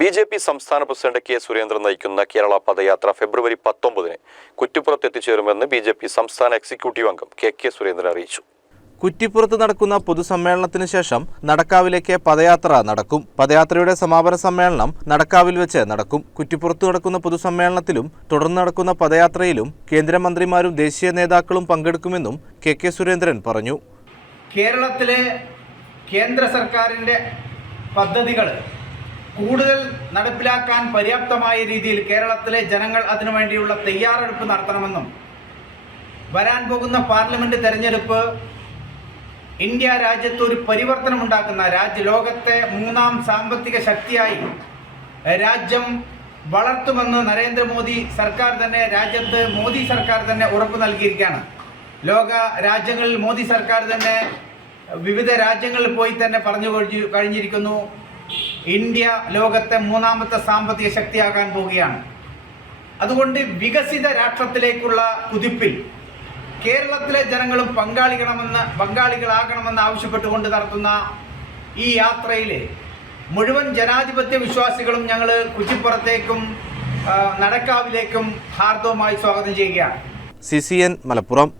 BJP. സംസ്ഥാന president K. Surendran നയിക്കുന്ന Kerala Padayatra February 19-ന് കുറ്റിപ്പുറത്ത് എത്തിച്ചേരുമെന്ന് ബി.ജെ.പി. സംസ്ഥാന എക്സിക്യൂട്ടീവ് അംഗം കെ. സുരേന്ദ്രൻ അറിയിച്ചു. കുറ്റിപ്പുറത്ത് നടക്കുന്ന പൊതുസമ്മേളനത്തിന് ശേഷം നടക്കാവിലേക്ക് പദയാത്ര നടക്കും. പദയാത്രയുടെ സമാപന സമ്മേളനം നടക്കാവിൽ വെച്ച് നടക്കും. കുറ്റിപ്പുറത്ത് നടക്കുന്ന പൊതുസമ്മേളനത്തിലും തുടർന്ന് നടക്കുന്ന പദയാത്രയിലും കേന്ദ്രമന്ത്രിമാരും ദേശീയ നേതാക്കളും പങ്കെടുക്കുമെന്നും കെ. സുരേന്ദ്രൻ പറഞ്ഞു. കേരളത്തിലെ കേന്ദ്ര സർക്കാരിൻ്റെ പദ്ധതികൾ കൂടുതൽ നടപ്പിലാക്കാൻ പര്യാപ്തമായ രീതിയിൽ കേരളത്തിലെ ജനങ്ങൾ അതിനുവേണ്ടിയുള്ള തയ്യാറെടുപ്പ് നടത്തണമെന്നും വരാൻ പോകുന്ന പാർലമെന്റ് തെരഞ്ഞെടുപ്പ് ഇന്ത്യ രാജ്യത്ത് ഒരു പരിവർത്തനമുണ്ടാക്കുന്ന ലോകത്തെ 3ാം സാമ്പത്തിക ശക്തിയായി രാജ്യം വളർത്തുമെന്ന് നരേന്ദ്രമോദി സർക്കാർ തന്നെ രാജ്യത്ത് മോദി സർക്കാർ തന്നെ ഉറപ്പ് നൽകിയിരിക്കുകയാണ്. ലോക രാജ്യങ്ങളിൽ മോദി സർക്കാർ തന്നെ വിവിധ രാജ്യങ്ങളിൽ പോയി തന്നെ പറഞ്ഞു കഴിഞ്ഞിരിക്കുന്നു, ഇന്ത്യ ലോകത്തെ 3ാമത്തെ സാമ്പത്തിക ശക്തിയാകാൻ പോവുകയാണ്. അതുകൊണ്ട് വികസിത രാഷ്ട്രത്തിലേക്കുള്ള കുതിപ്പിൽ കേരളത്തിലെ ജനങ്ങളും പങ്കാളികളാകണമെന്ന് ആവശ്യപ്പെട്ടുകൊണ്ട് നടത്തുന്ന ഈ യാത്രയിൽ മുഴുവൻ ജനാധിപത്യ വിശ്വാസികളും ഞങ്ങൾ കുറ്റിപ്പുറത്തേക്കും നടക്കാവിലേക്കും ഹാർദവമായി സ്വാഗതം ചെയ്യുകയാണ്. CCN മലപ്പുറം.